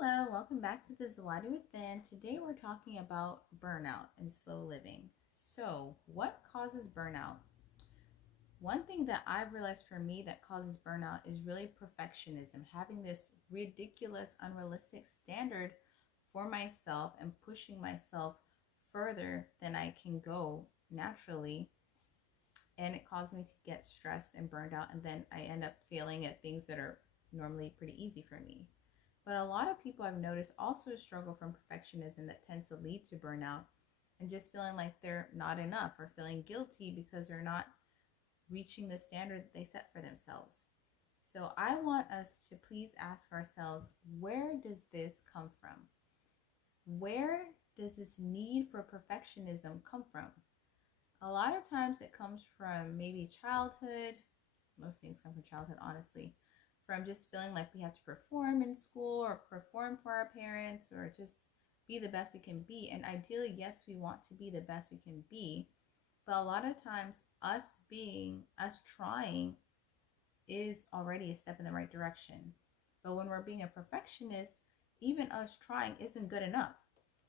Hello, welcome back to the Zawadi Within. Today we're talking about burnout and slow living. So, what causes burnout? One thing that I've realized for me that causes burnout is really perfectionism, having this ridiculous, unrealistic standard for myself and pushing myself further than I can go naturally. And it caused me to get stressed and burned out, and then I end up failing at things that are normally pretty easy for me. But a lot of people I've noticed also struggle from perfectionism that tends to lead to burnout and just feeling like they're not enough or feeling guilty because they're not reaching the standard that they set for themselves. So I want us to please ask ourselves, where does this come from? Where does this need for perfectionism come from? A lot of times it comes from maybe childhood. Most things come from childhood, honestly. From just feeling like we have to perform in school or perform for our parents or just be the best we can be. And ideally, yes, we want to be the best we can be. But a lot of times, us trying is already a step in the right direction. But when we're being a perfectionist, even us trying isn't good enough.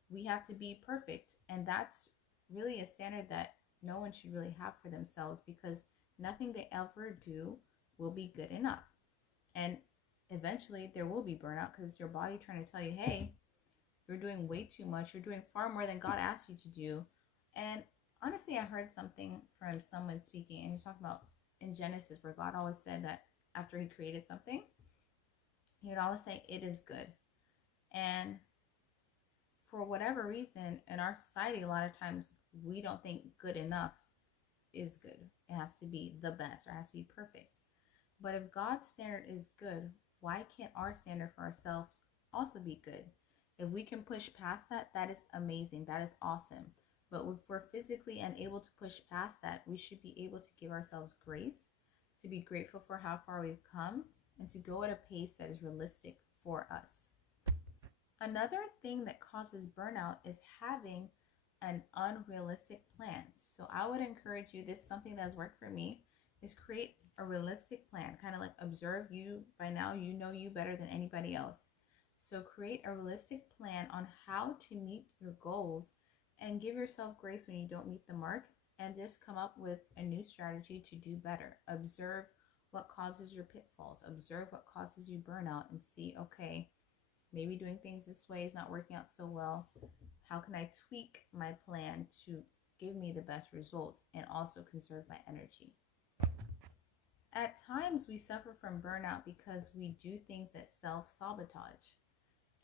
We have to be perfect. And that's really a standard that no one should really have for themselves, because nothing they ever do will be good enough. And eventually there will be burnout because it's your body trying to tell you, hey, you're doing way too much. You're doing far more than God asked you to do. And honestly, I heard something from someone speaking, and he's talking about in Genesis, where God always said that after he created something, he would always say, it is good. And for whatever reason, in our society, a lot of times we don't think good enough is good. It has to be the best, or it has to be perfect. But if God's standard is good, why can't our standard for ourselves also be good? If we can push past that, that is amazing. That is awesome. But if we're physically unable to push past that, we should be able to give ourselves grace, to be grateful for how far we've come, and to go at a pace that is realistic for us. Another thing that causes burnout is having an unrealistic plan. So I would encourage you, this is something that has worked for me, is create a realistic plan. Kind of like observe you. By now, you know you better than anybody else. So create a realistic plan on how to meet your goals, and give yourself grace when you don't meet the mark, and just come up with a new strategy to do better. Observe what causes your pitfalls. Observe what causes you burnout and see, okay, maybe doing things this way is not working out so well. How can I tweak my plan to give me the best results and also conserve my energy? At times, we suffer from burnout because we do things that self-sabotage.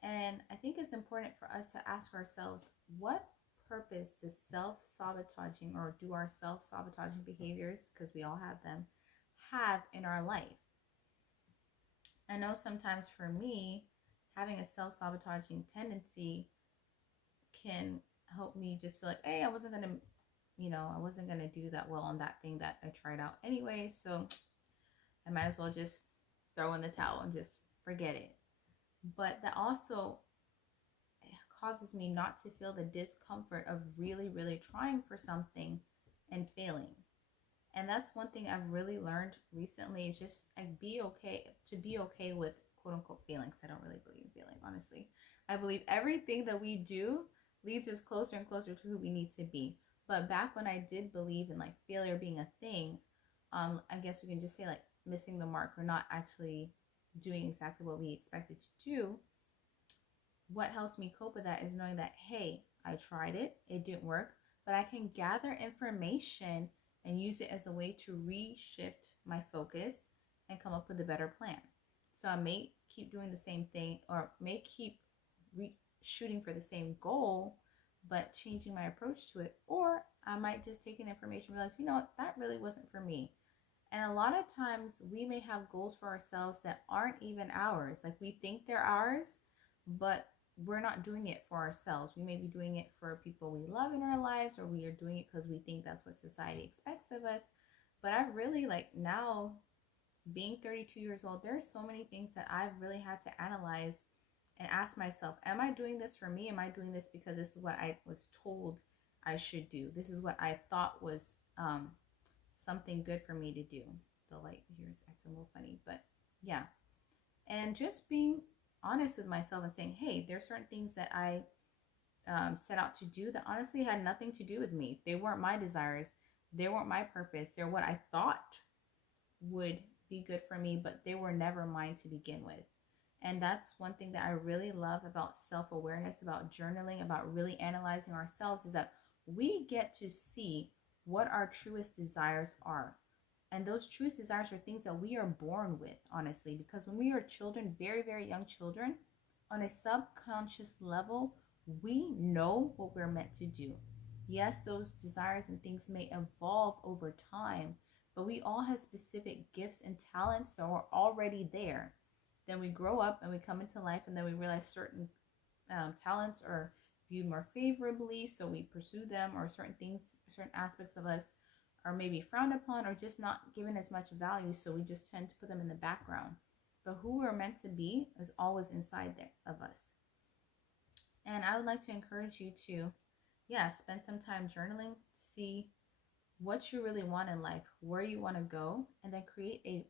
And I think it's important for us to ask ourselves, what purpose does self-sabotaging, or do our self-sabotaging behaviors, because we all have them, have in our life? I know sometimes for me, having a self-sabotaging tendency can help me just feel like, hey, I wasn't going to do that well on that thing that I tried out anyway. So I might as well just throw in the towel and just forget it. But that also causes me not to feel the discomfort of really, really trying for something and failing. And that's one thing I've really learned recently, is just like be okay with quote unquote failing. Because I don't really believe in failing, honestly. I believe everything that we do leads us closer and closer to who we need to be. But back when I did believe in like failure being a thing, I guess we can just say like missing the mark, or not actually doing exactly what we expected to do. What helps me cope with that is knowing that, hey, I tried it, it didn't work, but I can gather information and use it as a way to reshift my focus and come up with a better plan. So I may keep doing the same thing, or may keep shooting for the same goal, but changing my approach to it. Or I might just take in information and realize, you know what, that really wasn't for me. And a lot of times we may have goals for ourselves that aren't even ours. Like we think they're ours, but we're not doing it for ourselves. We may be doing it for people we love in our lives, or we are doing it because we think that's what society expects of us. But I've really, like, now being 32 years old, there are so many things that I've really had to analyze and ask myself, am I doing this for me? Am I doing this because this is what I was told I should do? This is what I thought was something good for me to do. The light here is acting a little funny, but yeah. And just being honest with myself and saying, hey, there's certain things that I set out to do that honestly had nothing to do with me. They weren't my desires. They weren't my purpose. They're what I thought would be good for me, but they were never mine to begin with. And that's one thing that I really love about self-awareness, about journaling, about really analyzing ourselves, is that we get to see what our truest desires are. And those truest desires are things that we are born with, honestly, because when we are children, very, very young children, on a subconscious level, we know what we're meant to do. Yes, those desires and things may evolve over time, but we all have specific gifts and talents that are already there. Then we grow up and we come into life, and then we realize certain talents are viewed more favorably, so we pursue them, or certain things, certain aspects of us are maybe frowned upon or just not given as much value, so we just tend to put them in the background. But who we're meant to be is always inside there of us. And I would like to encourage you to, spend some time journaling to see what you really want in life, where you want to go, and then create a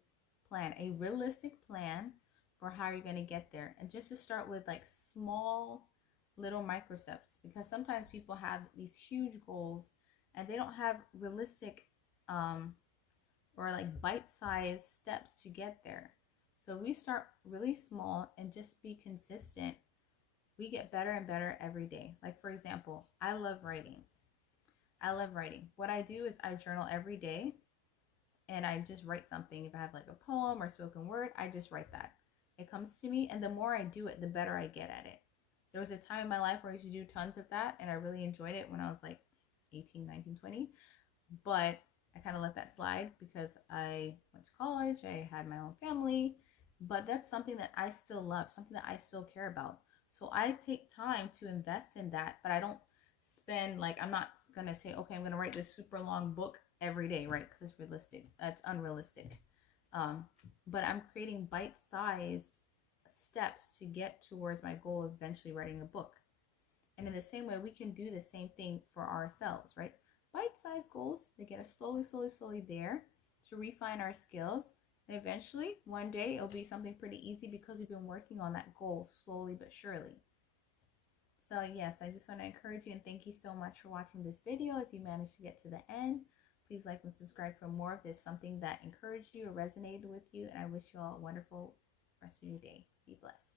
plan, a realistic plan for how you're going to get there. And just to start with like small little micro steps, because sometimes people have these huge goals and they don't have realistic or like bite-sized steps to get there. So we start really small and just be consistent. We get better and better every day. Like, for example, I love writing. What I do is I journal every day, and I just write something. If I have like a poem or spoken word, I just write that. It comes to me, and the more I do it, the better I get at it. There was a time in my life where I used to do tons of that, and I really enjoyed it when I was like 18, 19, 20. But I kind of let that slide because I went to college, I had my own family. But that's something that I still love, something that I still care about. So I take time to invest in that, but I don't spend, like, I'm not going to say, okay, I'm going to write this super long book every day, right? Because it's realistic. It's unrealistic. But I'm creating bite-sized steps to get towards my goal of eventually writing a book. And in the same way, we can do the same thing for ourselves, right? Bite-sized goals that get us slowly there to refine our skills. And eventually, one day, it'll be something pretty easy because we've been working on that goal slowly but surely. So yes, I just want to encourage you and thank you so much for watching this video. If you managed to get to the end, please like and subscribe for more if there's something that encouraged you or resonated with you. And I wish you all a wonderful rest of your day. Be blessed.